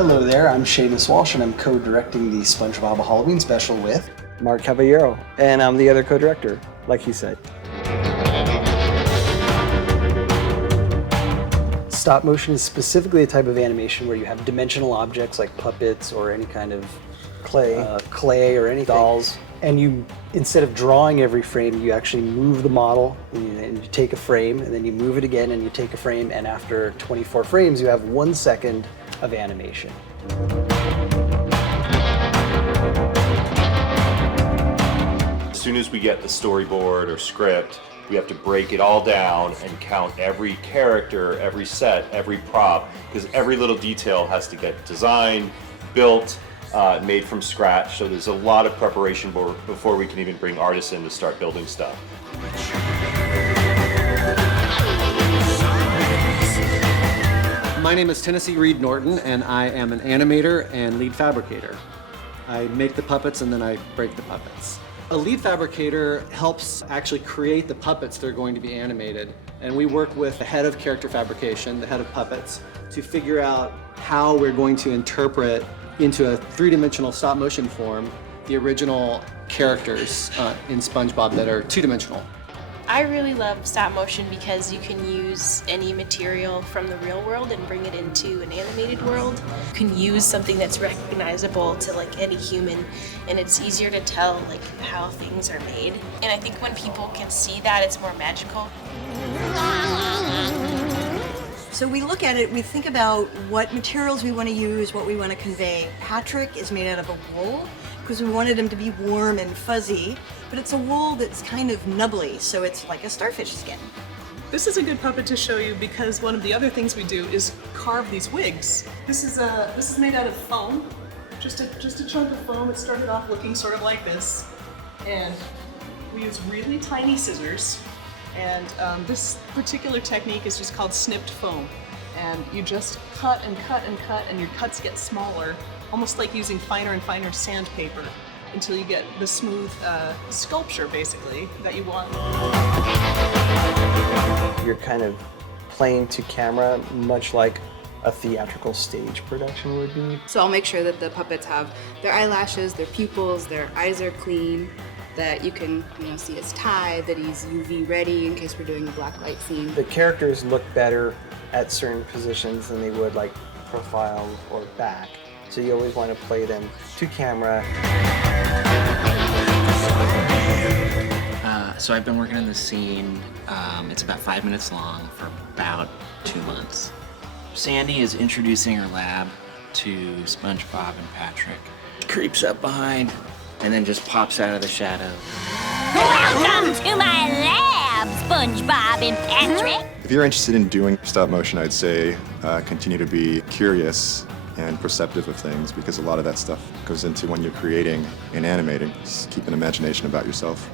Hello there, I'm Seamus Walsh and I'm co-directing the SpongeBob Halloween Special with Mark Caballero, and I'm the other co-director, like he said. Stop motion is specifically a type of animation where you have dimensional objects like puppets or any kind of clay or anything. Dolls. And you, instead of drawing every frame, you actually move the model and you take a frame and then you move it again and you take a frame, and after 24 frames you have 1 second of animation. As soon as we get the storyboard or script, we have to break it all down and count every character, every set, every prop, because every little detail has to get designed, built, made from scratch. So there's a lot of preparation before we can even bring artists in to start building stuff. My name is Tennessee Reed Norton, and I am an animator and lead fabricator. I make the puppets and then I break the puppets. A lead fabricator helps actually create the puppets that are going to be animated, and we work with the head of character fabrication, the head of puppets, to figure out how we're going to interpret into a three-dimensional stop-motion form the original characters in SpongeBob that are two-dimensional. I really love stop motion because you can use any material from the real world and bring it into an animated world. You can use something that's recognizable to like any human, and it's easier to tell like how things are made. And I think when people can see that, it's more magical. So we look at it, we think about what materials we want to use, what we want to convey. Patrick is made out of a wool because we wanted him to be warm and fuzzy, but it's a wool that's kind of nubbly, so it's like a starfish skin. This is a good puppet to show you because one of the other things we do is carve these wigs. This is made out of foam, just a chunk of foam. It started off looking sort of like this, and we use really tiny scissors. And this particular technique is just called snipped foam. And you just cut and cut and cut, and your cuts get smaller, almost like using finer and finer sandpaper, until you get the smooth sculpture, basically, that you want. You're kind of playing to camera, much like a theatrical stage production would be. So I'll make sure that the puppets have their eyelashes, their pupils, their eyes are clean, that you can see his tie, that he's UV ready in case we're doing a black light scene. The characters look better at certain positions than they would like profile or back. So you always want to play them to camera. So I've been working on this scene. It's about 5 minutes long for about 2 months. Sandy is introducing her lab to SpongeBob and Patrick. Creeps up behind and then just pops out of the shadow. Welcome to my lab, SpongeBob and Patrick. If you're interested in doing stop motion, I'd say continue to be curious and perceptive of things, because a lot of that stuff goes into when you're creating and animating. Just keep an imagination about yourself.